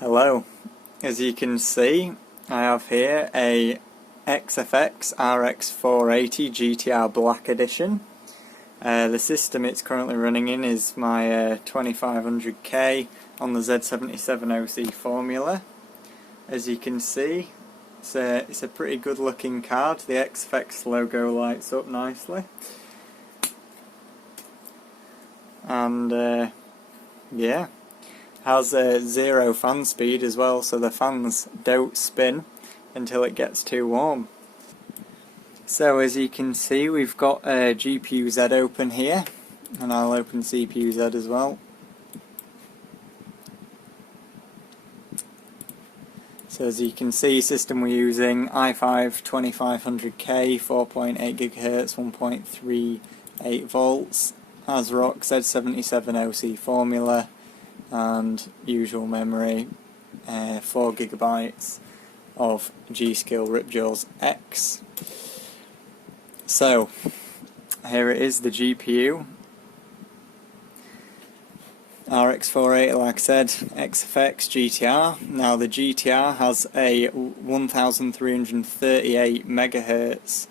Hello, as you can see I have here a XFX RX480 GTR Black Edition. The system it's currently running in is my 2500K on the Z77 OC formula. As you can see, it's a pretty good looking card. The XFX logo lights up nicely. And yeah, has zero fan speed as well, so the fans don't spin until it gets too warm. So as you can see, we've got GPU Z open here, and I'll open CPU Z as well. So as you can see, system we're using i5 2500K, 4.8 GHz, 1.38 volts, ASRock Z77 OC formula, and usual memory, 4 GB of G.Skill Ripjaws X. So here it is, the GPU. RX480, like I said, XFX GTR. Now the GTR has a 1338 MHz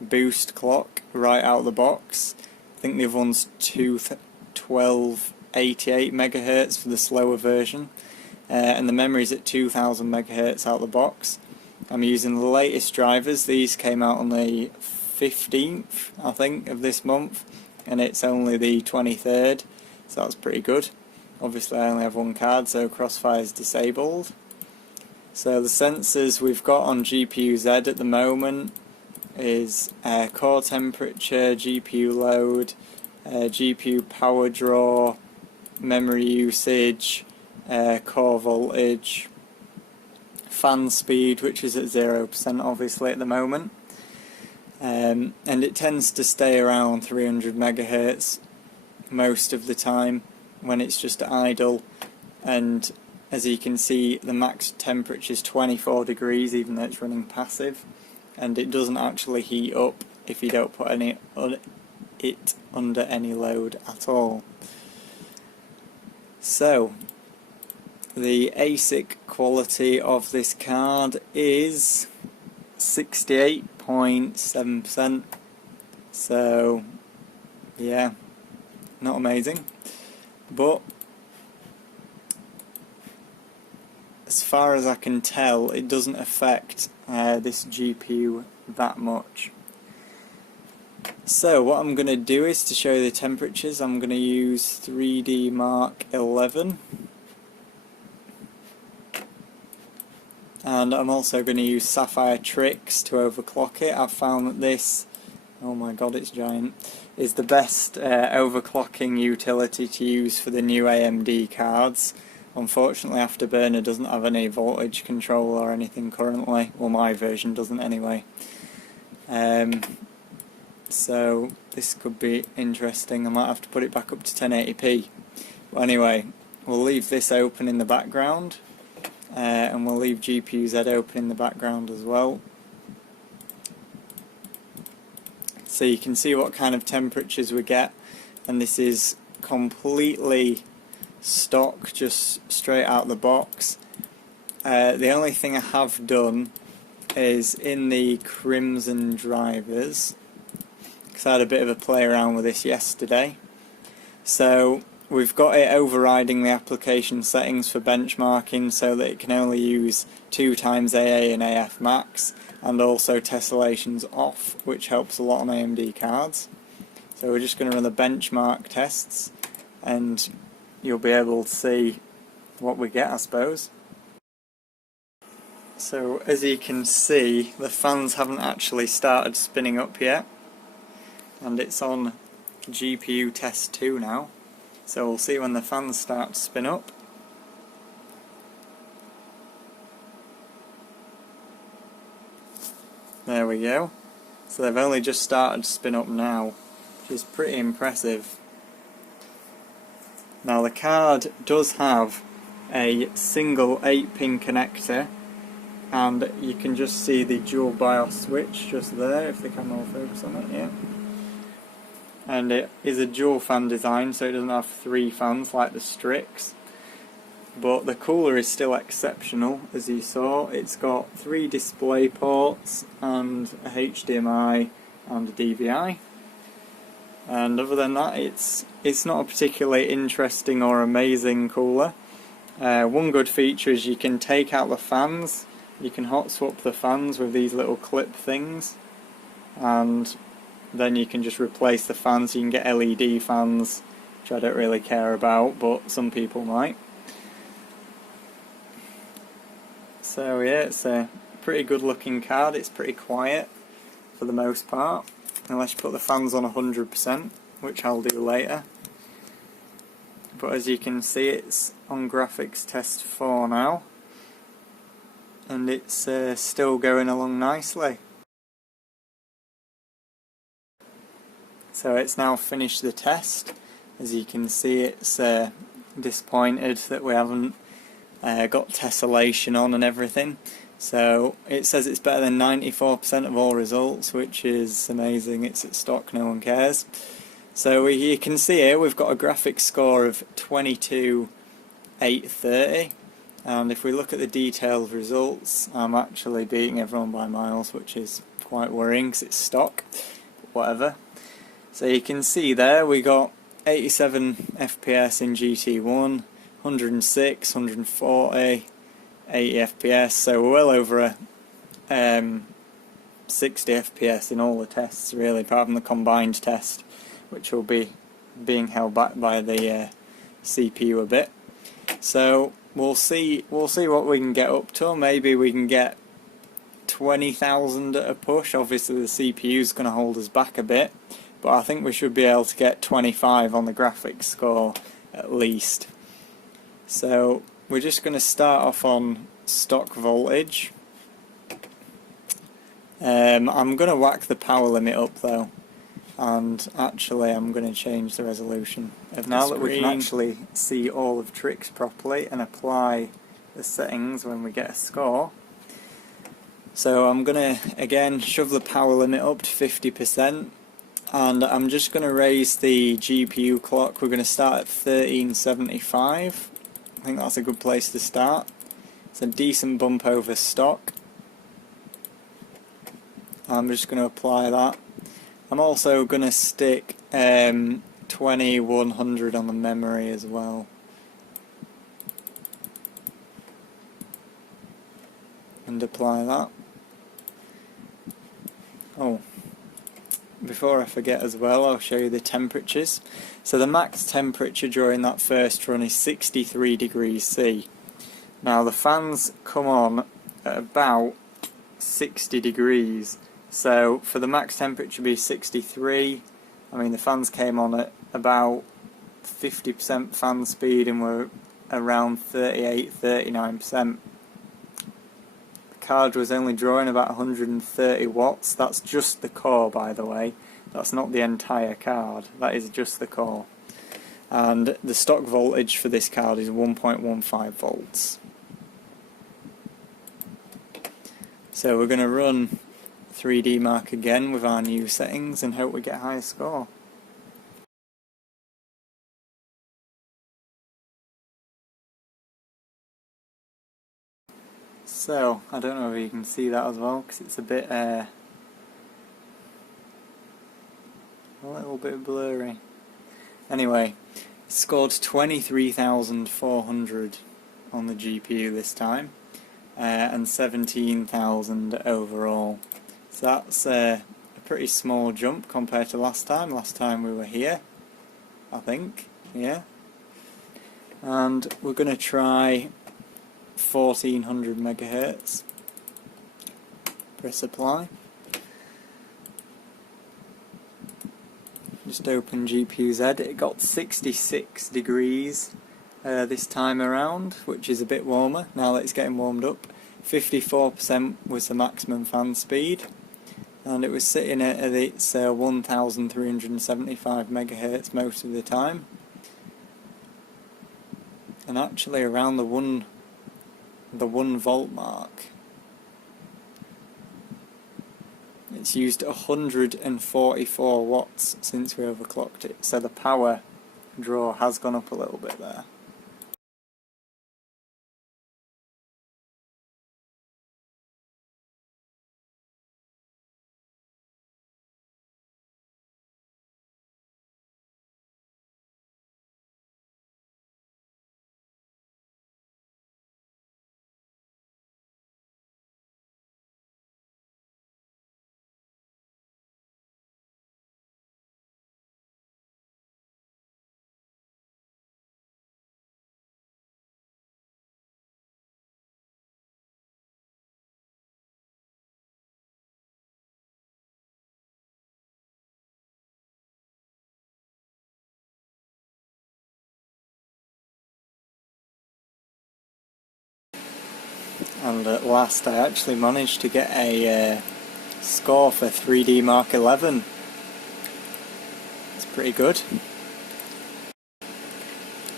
boost clock right out of the box. I think the other one's 1288 MHz for the slower version, and the memory's at 2000 MHz out of the box. I'm using the latest drivers. These came out on the 15th, I think, of this month, and it's only the 23rd, so that's pretty good. Obviously I only have one card, so Crossfire is disabled. So the sensors we've got on GPU Z at the moment is core temperature, GPU load, GPU power draw, memory usage, core voltage, fan speed, which is at 0% obviously at the moment, and it tends to stay around 300 MHz most of the time when it's just idle. And as you can see, the max temperature is 24 degrees even though it's running passive, and it doesn't actually heat up if you don't put it under any load at all. So the ASIC quality of this card is 68.7%, so yeah, not amazing, but as far as I can tell it doesn't affect this GPU that much. So what I'm going to do is to show you the temperatures. I'm going to use 3D Mark 11, and I'm also going to use Sapphire Tricks to overclock it. I've found that this, oh my god it's giant, is the best overclocking utility to use for the new AMD cards. Unfortunately Afterburner doesn't have any voltage control or anything currently, well my version doesn't anyway. So this could be interesting. I might have to put it back up to 1080p. But anyway, we'll leave this open in the background, and we'll leave GPU Z open in the background as well, so you can see what kind of temperatures we get. And this is completely stock, just straight out the box. The only thing I have done is in the Crimson drivers, because I had a bit of a play around with this yesterday. So we've got it overriding the application settings for benchmarking so that it can only use 2x AA and AF max, and also tessellations off, which helps a lot on AMD cards. So we're just going to run the benchmark tests and you'll be able to see what we get, I suppose. So as you can see, the fans haven't actually started spinning up yet, and it's on GPU test 2 now, so we'll see when the fans start to spin up. There we go. So they've only just started to spin up now, which is pretty impressive. Now the card does have a single 8-pin connector, and you can just see the dual BIOS switch just there, if the camera will focus on it, yeah. And it is a dual fan design, so it doesn't have 3 fans like the Strix. but the cooler is still exceptional. As you saw, it's got 3 display ports and a HDMI and a DVI. And other than that, it's not a particularly interesting or amazing cooler. One good feature is you can take out the fans. You can hot swap the fans with these little clip things, and then you can just replace the fans. You can get LED fans, which I don't really care about, but some people might. So yeah, it's a pretty good looking card. It's pretty quiet for the most part, unless you put the fans on 100%, which I'll do later. But as you can see, it's on graphics test 4 now, and it's still going along nicely. So it's now finished the test. As you can see, it's disappointed that we haven't got tessellation on and everything. So it says it's better than 94% of all results, which is amazing. It's at stock, no one cares. So you can see here we've got a graphics score of 22,830, and if we look at the detailed results, I'm actually beating everyone by miles, which is quite worrying because it's stock, but whatever. So you can see there we got 87 FPS in GT1, 106, 140, 80 FPS, so we're well over a 60 FPS in all the tests really, apart from the combined test, which will be being held back by the CPU a bit. So we'll see what we can get up to. Maybe we can get 20,000 at a push. Obviously the CPU is going to hold us back a bit, but I think we should be able to get 25 on the graphics score at least. So we're just going to start off on stock voltage. I'm going to whack the power limit up though, and actually I'm going to change the resolution of now that we can actually see all of tricks properly and apply the settings when we get a score. So I'm going to again shove the power limit up to 50%, and I'm just going to raise the GPU clock. We're going to start at 1375. I think that's a good place to start. It's a decent bump over stock. I'm just going to apply that. I'm also going to stick 2100 on the memory as well. And apply that. Oh, before I forget as well, I'll show you the temperatures. So the max temperature during that first run is 63 degrees C. Now the fans come on at about 60 degrees. So for the max temperature to be 63, I mean the fans came on at about 50% fan speed and were around 38-39%. The card was only drawing about 130 watts. That's just the core, by the way. That's not the entire card. That is just the core. And the stock voltage for this card is 1.15 volts. So we're going to run 3D Mark again with our new settings and hope we get a higher score. So, I don't know if you can see that as well, because it's a bit, a little bit blurry. Anyway, it scored 23,400 on the GPU this time, and 17,000 overall. So that's a pretty small jump compared to last time. Last time we were here, I think, yeah. And we're going to try 1400 megahertz. Press apply. Just open GPU's head. It got 66 degrees this time around, which is a bit warmer now that it's getting warmed up. 54% was the maximum fan speed, and it was sitting at its 1375 megahertz most of the time. And actually around the 1 volt mark, it's used 144 watts since we overclocked it, so the power draw has gone up a little bit there. and at last I actually managed to get a score for 3D Mark 11. It's pretty good.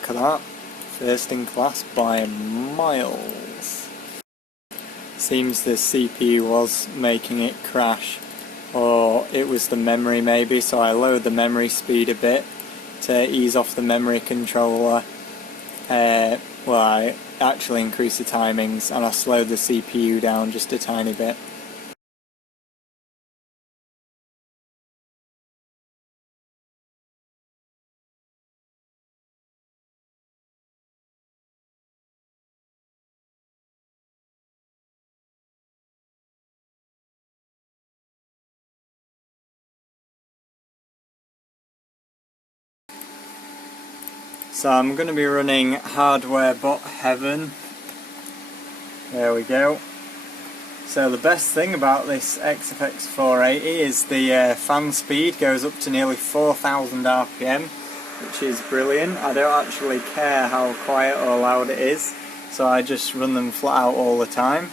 Look at that, first in class by miles. Seems the CPU was making it crash, or it was the memory maybe, so I lowered the memory speed a bit to ease off the memory controller. Well, I actually increased the timings and I slowed the CPU down just a tiny bit. So I'm going to be running HWBOT Heaven. There we go. So the best thing about this XFX 480 is the fan speed goes up to nearly 4,000 RPM, which is brilliant. I don't actually care how quiet or loud it is, so I just run them flat out all the time.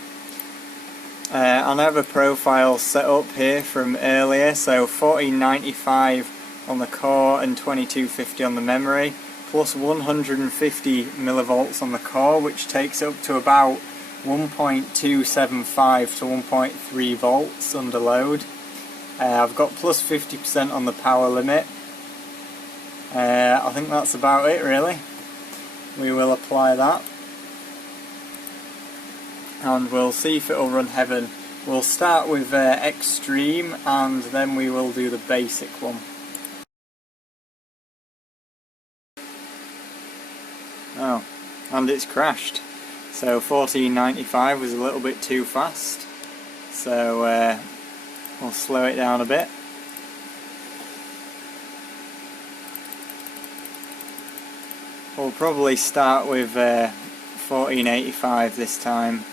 And I have a profile set up here from earlier, so 1495 on the core and 2250 on the memory, plus 150 millivolts on the core, which takes up to about 1.275 to 1.3 volts under load. I've got plus 50% on the power limit. I think that's about it really. We will apply that and we'll see if it'll run Heaven. We'll start with Extreme and then we will do the basic one. Oh, and it's crashed. So 1495 was a little bit too fast, so we'll slow it down a bit. We'll probably start with 1485 this time.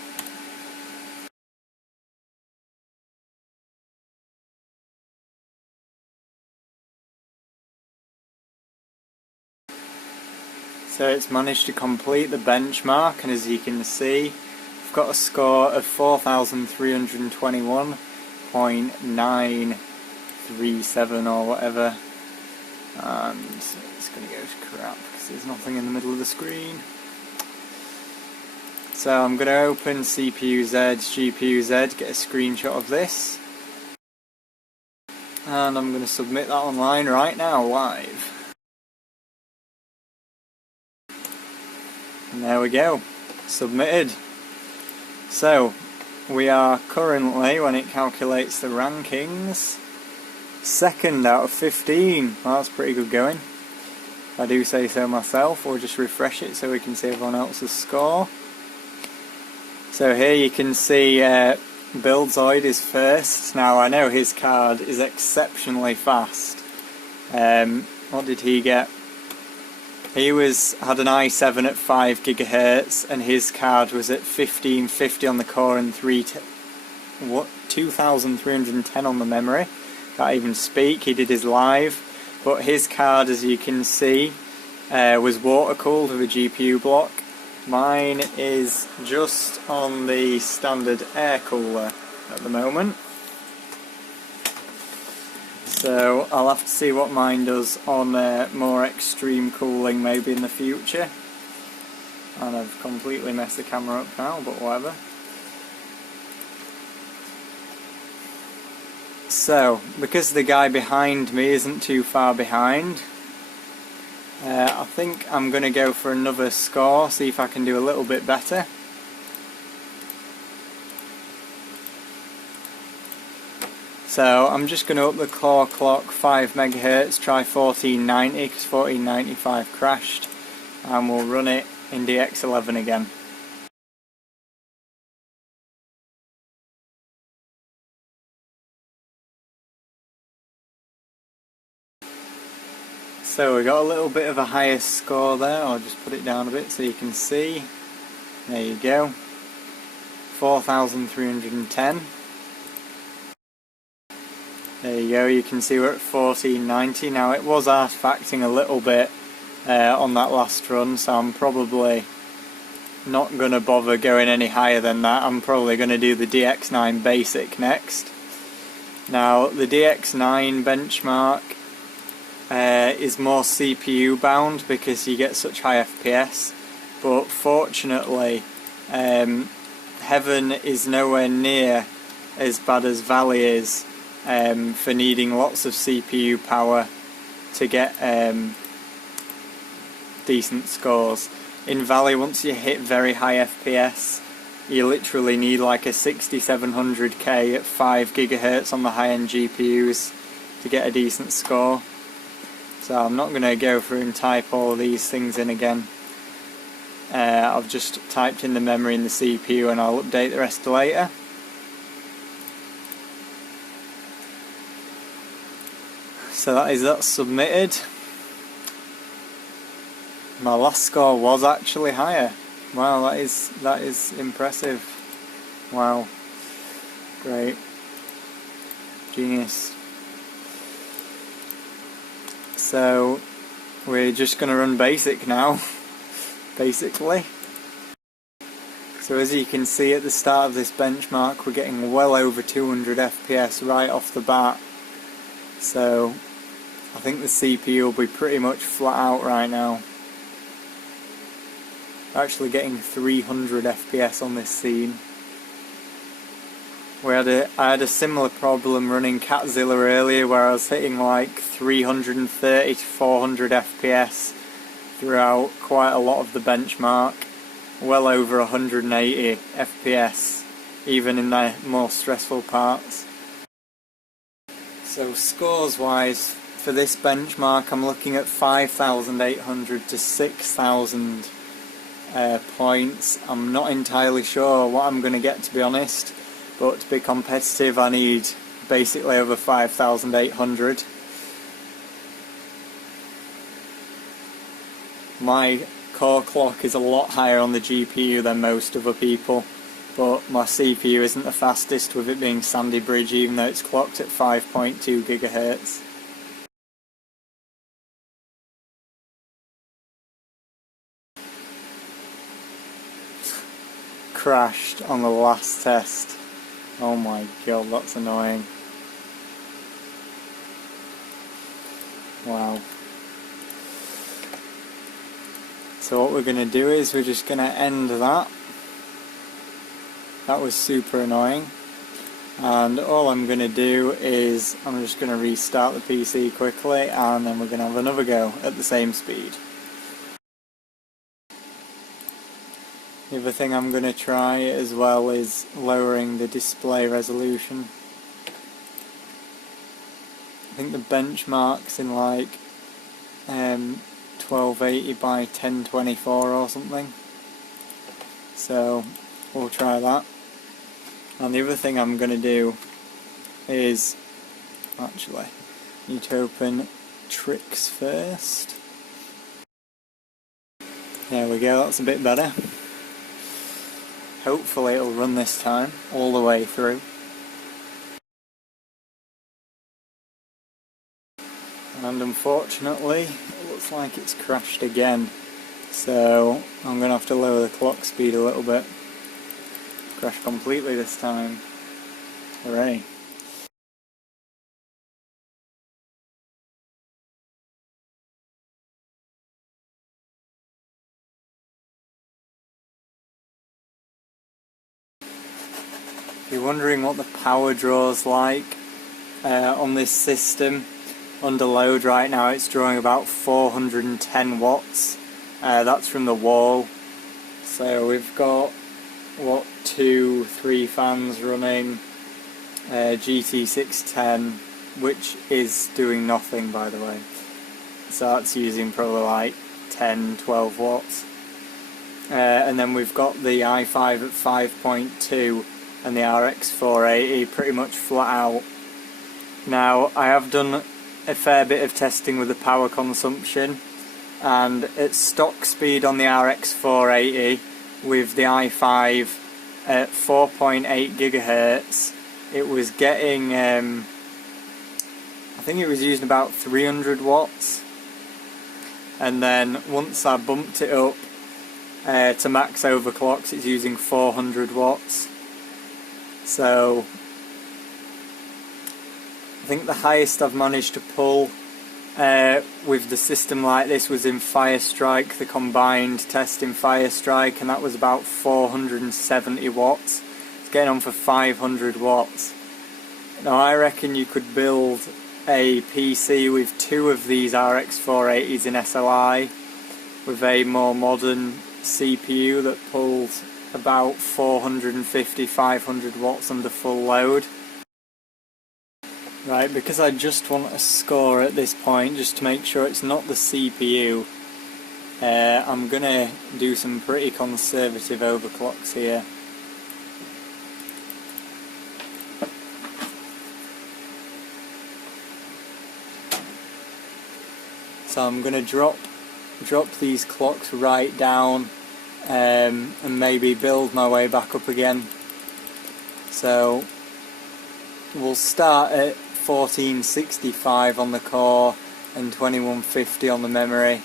So it's managed to complete the benchmark, and as you can see, I've got a score of 4,321.937 or whatever, and it's going to go to crap because there's nothing in the middle of the screen. So I'm going to open CPU-Z, GPU-Z, get a screenshot of this, and I'm going to submit that online right now, live. And there we go, submitted. So we are currently, when it calculates the rankings, 2nd out of 15. Well, that's pretty good going, if I do say so myself. We'll just refresh it so we can see everyone else's score. So here you can see Buildzoid is first. Now I know his card is exceptionally fast. What did he get? He had an i7 at 5 GHz and his card was at 1550 on the core and 2310 on the memory. Can't even speak, he did his live. But his card, as you can see, was water cooled with a GPU block. Mine is just on the standard air cooler at the moment. So I'll have to see what mine does on more extreme cooling maybe in the future. And I've completely messed the camera up now, but whatever. So, because the guy behind me isn't too far behind, I think I'm going to go for another score, see if I can do a little bit better. So I'm just going to up the core clock 5 MHz, try 1490 because 1495 crashed, and we'll run it in DX11 again. So we got a little bit of a higher score there. I'll just put it down a bit so you can see. There you go, 4,310. There you go, you can see we're at 1490. Now it was artifacting a little bit on that last run, so I'm probably not going to bother going any higher than that. I'm probably going to do the DX9 basic next. Now the DX9 benchmark is more CPU bound because you get such high FPS, but fortunately Heaven is nowhere near as bad as Valley is for needing lots of CPU power to get decent scores. In Valley, once you hit very high FPS, you literally need like a 6700K at 5 GHz on the high-end GPUs to get a decent score. So I'm not going to go through and type all these things in again. I've just typed in the memory and the CPU, and I'll update the rest later. So that's submitted. My last score was actually higher. Wow, that is impressive. Wow, great, genius. So we're just going to run basic now, basically. So as you can see at the start of this benchmark, we're getting well over 200 FPS right off the bat. So I think the CPU will be pretty much flat out right now. Actually getting 300 FPS on this scene. I had a similar problem running Catzilla earlier, where I was hitting like 330 to 400 FPS throughout quite a lot of the benchmark. Well over 180 FPS, even in the more stressful parts. So scores wise, for this benchmark I'm looking at 5,800 to 6,000 points. I'm not entirely sure what I'm going to get, to be honest, but to be competitive I need basically over 5,800. My core clock is a lot higher on the GPU than most other people, but my CPU isn't the fastest, with it being Sandy Bridge, even though it's clocked at 5.2 GHz. Crashed on the last test. Oh my god, that's annoying. Wow. So what we're going to do is we're just going to end that. That was super annoying. And all I'm going to do is I'm just going to restart the PC quickly, and then we're going to have another go at the same speed. The other thing I'm going to try as well is lowering the display resolution. I think the benchmark's in like 1280 by 1024 or something. So we'll try that. And the other thing I'm going to do is actually need to open tricks first. There we go, that's a bit better. Hopefully it'll run this time all the way through. And unfortunately it looks like it's crashed again, so I'm going to have to lower the clock speed a little bit. Crashed completely this time. Hooray. If you're wondering what the power draw's like on this system, under load right now it's drawing about 410 watts. That's from the wall. So we've got, what, 2-3 fans running, GT610, which is doing nothing, by the way. So that's using probably like 10-12 watts. And then we've got the i5 at 5.2 and the RX480 pretty much flat out. Now I have done a fair bit of testing with the power consumption, and at stock speed on the RX480 with the i5 at 4.8 GHz it was getting I think it was using about 300 watts, and then once I bumped it up to max overclocks it's using 400 watts. So I think the highest I've managed to pull with the system like this was in Firestrike, the combined test in Firestrike, and that was about 470 watts. It's getting on for 500 watts. Now I reckon you could build a PC with 2 of these RX480s in SLI with a more modern CPU that pulls about 450-500 watts under full load. Right, because I just want a score at this point, just to make sure it's not the CPU, I'm gonna do some pretty conservative overclocks here. So I'm gonna drop these clocks right down and maybe build my way back up again. So we'll start at 1465 on the core and 2150 on the memory.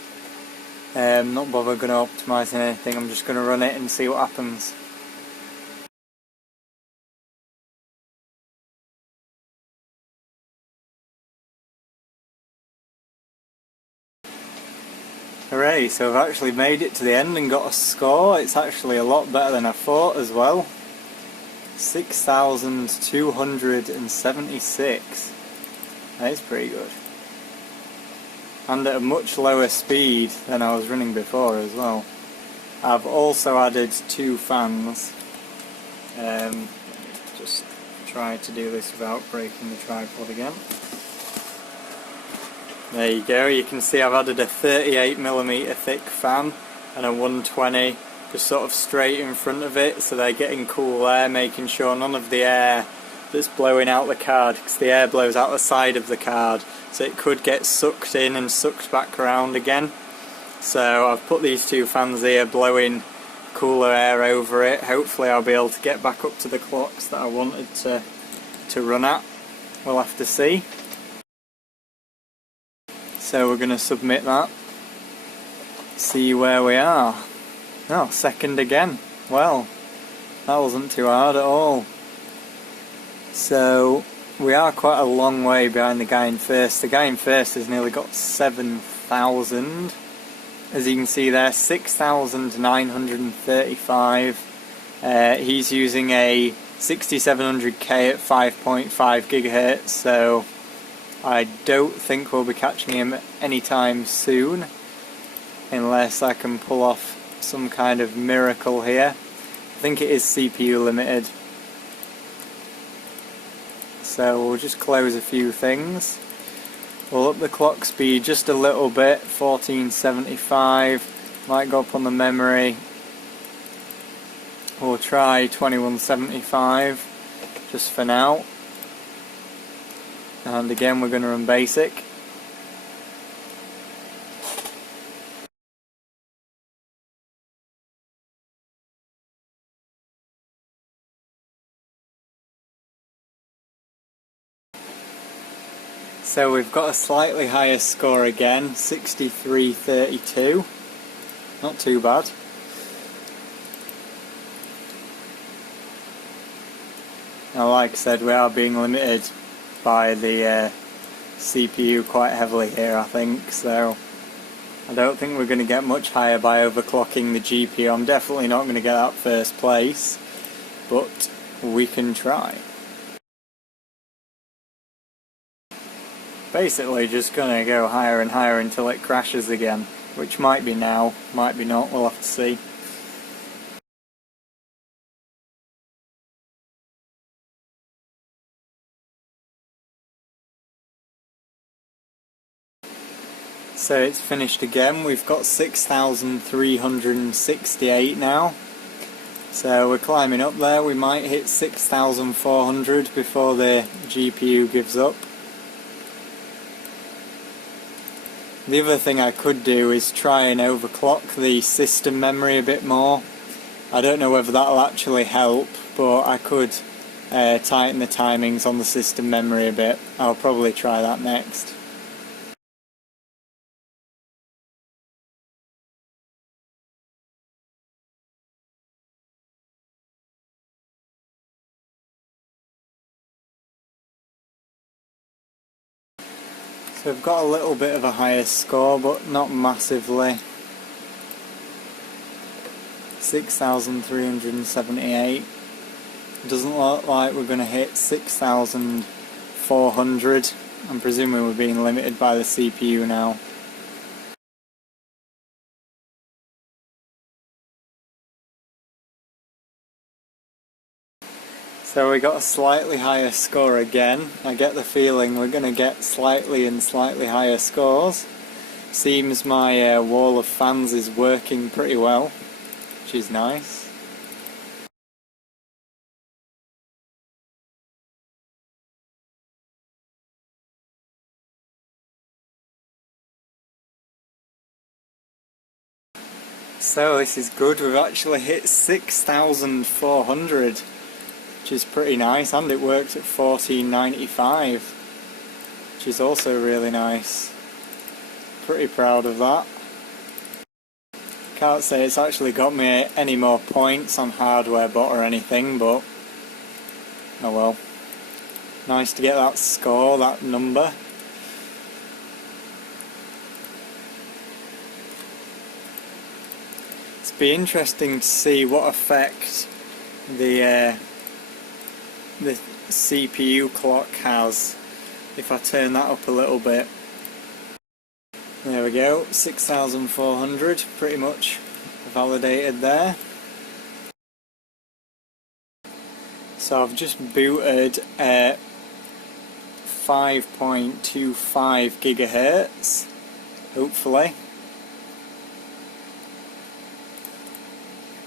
Not bothered going to optimise anything, I'm just going to run it and see what happens. Hooray, so I've actually made it to the end and got a score. It's actually a lot better than I thought as well. 6,276. That is pretty good. And at a much lower speed than I was running before as well. I've also added 2 fans. Just try to do this without breaking the tripod again. There you go, you can see I've added a 38mm thick fan and a 120 just sort of straight in front of it, so they're getting cool air, making sure none of the air that's blowing out the card, because the air blows out the side of the card, so it could get sucked in and sucked back around again. So I've put these 2 fans here blowing cooler air over it. Hopefully I'll be able to get back up to the clocks that I wanted to run at. We'll have to see. So we're going to submit that, see where we are. Oh, second again. Well, that wasn't too hard at all. So we are quite a long way behind the guy in first. The guy in first has nearly got 7,000. As you can see there, 6,935. He's using a 6700K at 5.5 gigahertz, so I don't think we'll be catching him anytime soon, unless I can pull off some kind of miracle here. I think it is CPU limited. So we'll just close a few things. We'll up the clock speed just a little bit, 1475, might go up on the memory. We'll try 2175 just for now. And again we're going to run basic. So we've got a slightly higher score again, 6332. Not too bad. Now, like I said, we are being limited by the CPU quite heavily here, I think, so I don't think we're going to get much higher by overclocking the GPU. I'm definitely not going to get that first place, but we can try. Basically just going to go higher and higher until it crashes again, which might be now, might be not, we'll have to see. So it's finished again. We've got 6,368 now. So we're climbing up there. We might hit 6,400 before the GPU gives up. The other thing I could do is try and overclock the system memory a bit more. I don't know whether that'll actually help, but I could tighten the timings on the system memory a bit. I'll probably try that next. So we've got a little bit of a higher score, but not massively. 6,378. Doesn't look like we're going to hit 6,400. I'm presuming we're being limited by the CPU now. So we got a slightly higher score again. I get the feeling we're going to get slightly higher scores. Seems my wall of fans is working pretty well, which is nice. So this is good, we've actually hit 6,400, which is pretty nice, and it works at 1495, which is also really nice. Pretty proud of that. Can't say it's actually got me any more points on HWBOT or anything, but oh well. Nice to get that score, that number. It'd be interesting to see what effect the CPU clock has if I turn that up a little bit. There we go, 6,400, pretty much validated there. So I've just booted at 5.25 gigahertz, hopefully.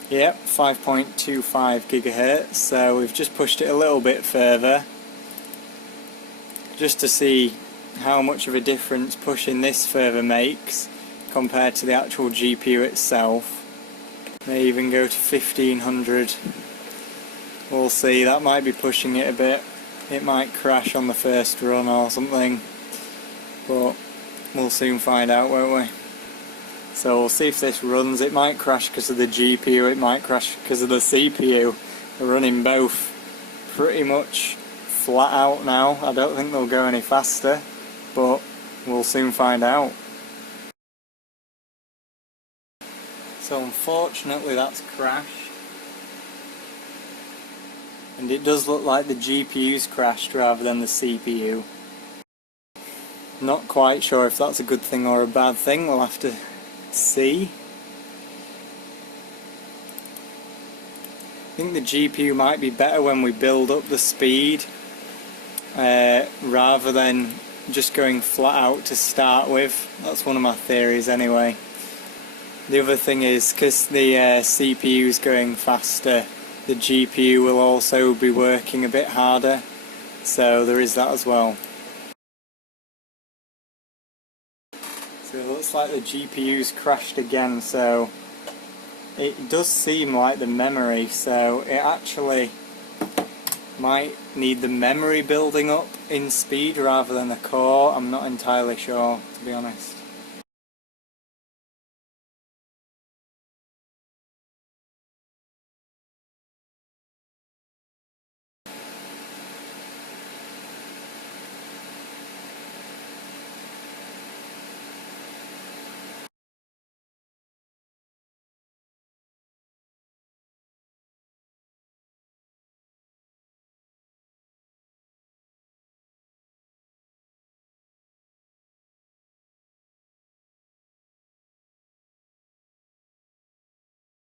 Yep, 5.25 gigahertz, so we've just pushed it a little bit further just to see how much of a difference pushing this further makes compared to the actual GPU itself. May even go to 1500. We'll see, that might be pushing it a bit. It might crash on the first run or something, but we'll soon find out, won't we? So we'll see if this runs. It might crash because of the GPU, it might crash because of the CPU. We're running both pretty much flat out now. I don't think they'll go any faster, but we'll soon find out. So unfortunately that's crashed. And it does look like the GPU's crashed rather than the CPU. Not quite sure if that's a good thing or a bad thing, we'll have to see. I think the GPU might be better when we build up the speed rather than just going flat out to start with. That's one of my theories anyway. The other thing is, because the CPU is going faster, the GPU will also be working a bit harder, so there is that as well. So it looks like the GPU's crashed again, so it does seem like the memory, so it actually might need the memory building up in speed rather than the core. I'm not entirely sure, to be honest.